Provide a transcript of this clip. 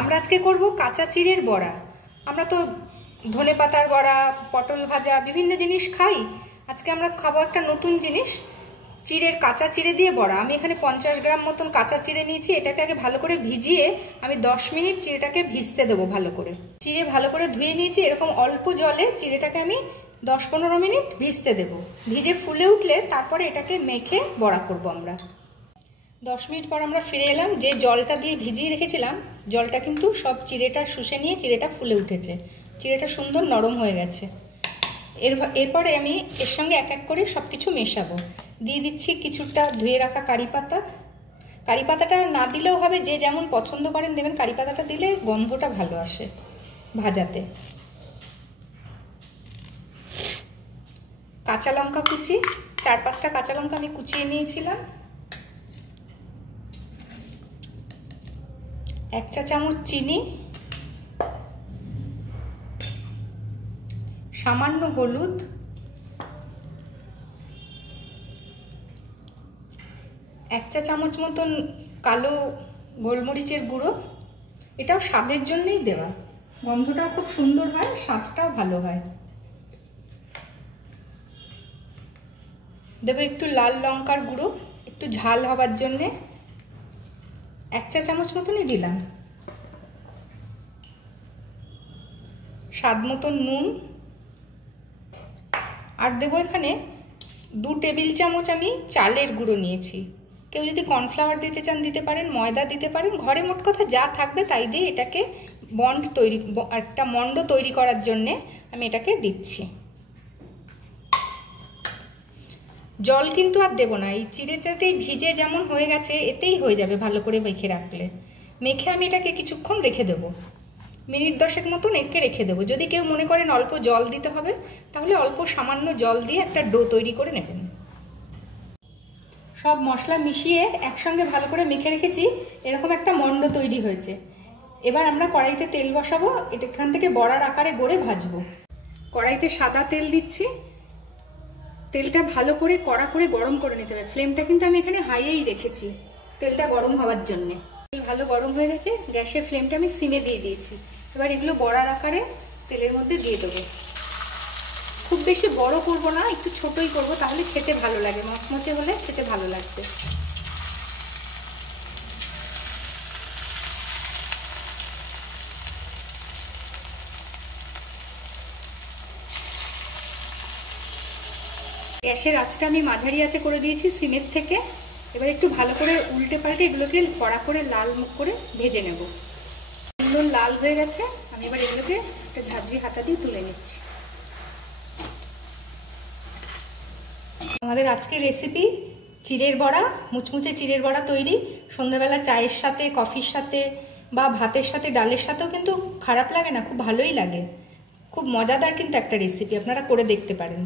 আমরা আজকে করব কাঁচা চিড়ের বড়া। আমরা তো ধনেপাতার বড়া, পটল ভাজা বিভিন্ন জিনিস খাই। আজকে আমরা খাবো একটা নতুন জিনিস, চিড়ের কাঁচা চিড়ে দিয়ে বড়া। আমি এখানে 50 গ্রাম মতন কাঁচা চিড়ে নিয়েছি। এটাকে আগে ভালো করে ভিজিয়ে আমি 10 মিনিট চিড়েটাকে ভিজতে দেবো ভালো করে। চিড়ে ভালো করে ধুয়ে নিয়েছি। এরকম অল্প জলে চিড়েটাকে আমি 10-15 মিনিট ভিজতে দেবো। ভিজে ফুলে উঠলে তারপরে এটাকে মেখে বড়া করব আমরা। 10 মিনিট পর আমরা ফিরে এলাম। যে জলটা দিয়ে ভিজিয়ে রেখেছিলাম জলটা কিন্তু সব চিড়েটা শুষে নিয়ে চিড়েটা ফুলে উঠেছে। চিড়েটা সুন্দর নরম হয়ে গেছে। এরপরে আমি এর সঙ্গে এক এক করে সব কিছু মেশাবো। দিয়ে দিচ্ছি কিছুটা ধুয়ে রাখা কারি পাতা। কারি পাতাটা না দিলেও হবে, যে যেমন পছন্দ করেন দেবেন। কারি পাতাটা দিলে গন্ধটা ভালো আসে ভাজাতে। কাঁচা লঙ্কা কুচি, 4-5টা কাঁচা লঙ্কা আমি কুচিয়ে নিয়েছিলাম। 1 চা চামচ চিনি, সামান্য হলুদ, 1 চা চামচ মতন কালো গোলমরিচের গুঁড়ো। এটাও স্বাদের জন্যই দেওয়া, গন্ধটাও খুব সুন্দর হয়, স্বাদটাও ভালো হয়। দেবো একটু লাল লঙ্কার গুঁড়ো, একটু ঝাল হবার জন্যে 1 চা চামচ মতনই দিলাম। স্বাদ মতন নুন। আর দেবো এখানে 2 টেবিল চামচ আমি চালের গুঁড়ো নিয়েছি। কেউ যদি কর্নফ্লাওয়ার দিতে চান দিতে পারেন, ময়দা দিতে পারেন। ঘরে মোট কথা যা থাকবে তাই দিয়ে এটাকে একটা মন্ড তৈরি করার জন্যে আমি এটাকে দিচ্ছি। জল কিন্তু আর দেবো না। এই চিড়েটাতেই ভিজে যেমন হয়ে গেছে এতেই হয়ে যাবে ভালো করে মেখে রাখলে। মেখে আমি এটাকে কিছুক্ষণ রেখে দেবো, মিনিট 10 মতন একে রেখে দেবো। যদি কেউ মনে করেন অল্প জল দিতে হবে তাহলে অল্প সামান্য জল দিয়ে একটা ডো তৈরি করে নেবেন। সব মশলা মিশিয়ে একসঙ্গে ভালো করে মেখে রেখেছি। এরকম একটা মন্ড তৈরি হয়েছে। এবার আমরা কড়াইতে তেল বসাবো। এখান থেকে বড়ার আকারে গড়ে ভাজবো। কড়াইতে সাদা তেল দিচ্ছি। তেলটা ভালো করে কড়া করে গরম করে নিতে হবে। ফ্লেমটা কিন্তু আমি এখানে হাইয়েই রেখেছি তেলটা গরম হওয়ার জন্যে। তেল ভালো গরম হয়ে গেছে, গ্যাসের ফ্লেমটা আমি সিমে দিয়ে দিয়েছি। এবার এগুলো বড়ার আকারে তেলের মধ্যে দিয়ে দেবো। খুব বেশি বড় করব না, একটু ছোটই করব, তাহলে খেতে ভালো লাগে। মচমচে হলে খেতে ভালো লাগবে। গ্যাসের আঁচটা আমি মাঝারি আঁচে করে দিয়েছি সিমের থেকে। এবার একটু ভালো করে উল্টে পাল্টে এগুলোকে কড়া করে লাল মুখ করে ভেজে নেব। সুন্দর লাল হয়ে গেছে। আমি এবার এগুলোকে একটা ঝাঁঝরি হাতা দিয়ে তুলে নিচ্ছি। আমাদের আজকের রেসিপি চিড়ের বড়া, মুচমুচে চিড়ের বড়া তৈরি। সন্ধ্যাবেলা চায়ের সাথে, কফির সাথে বা ভাতের সাথে, ডালের সাথেও কিন্তু খারাপ লাগে না, খুব ভালোই লাগে। খুব মজাদার কিন্তু একটা রেসিপি, আপনারা করে দেখতে পারেন।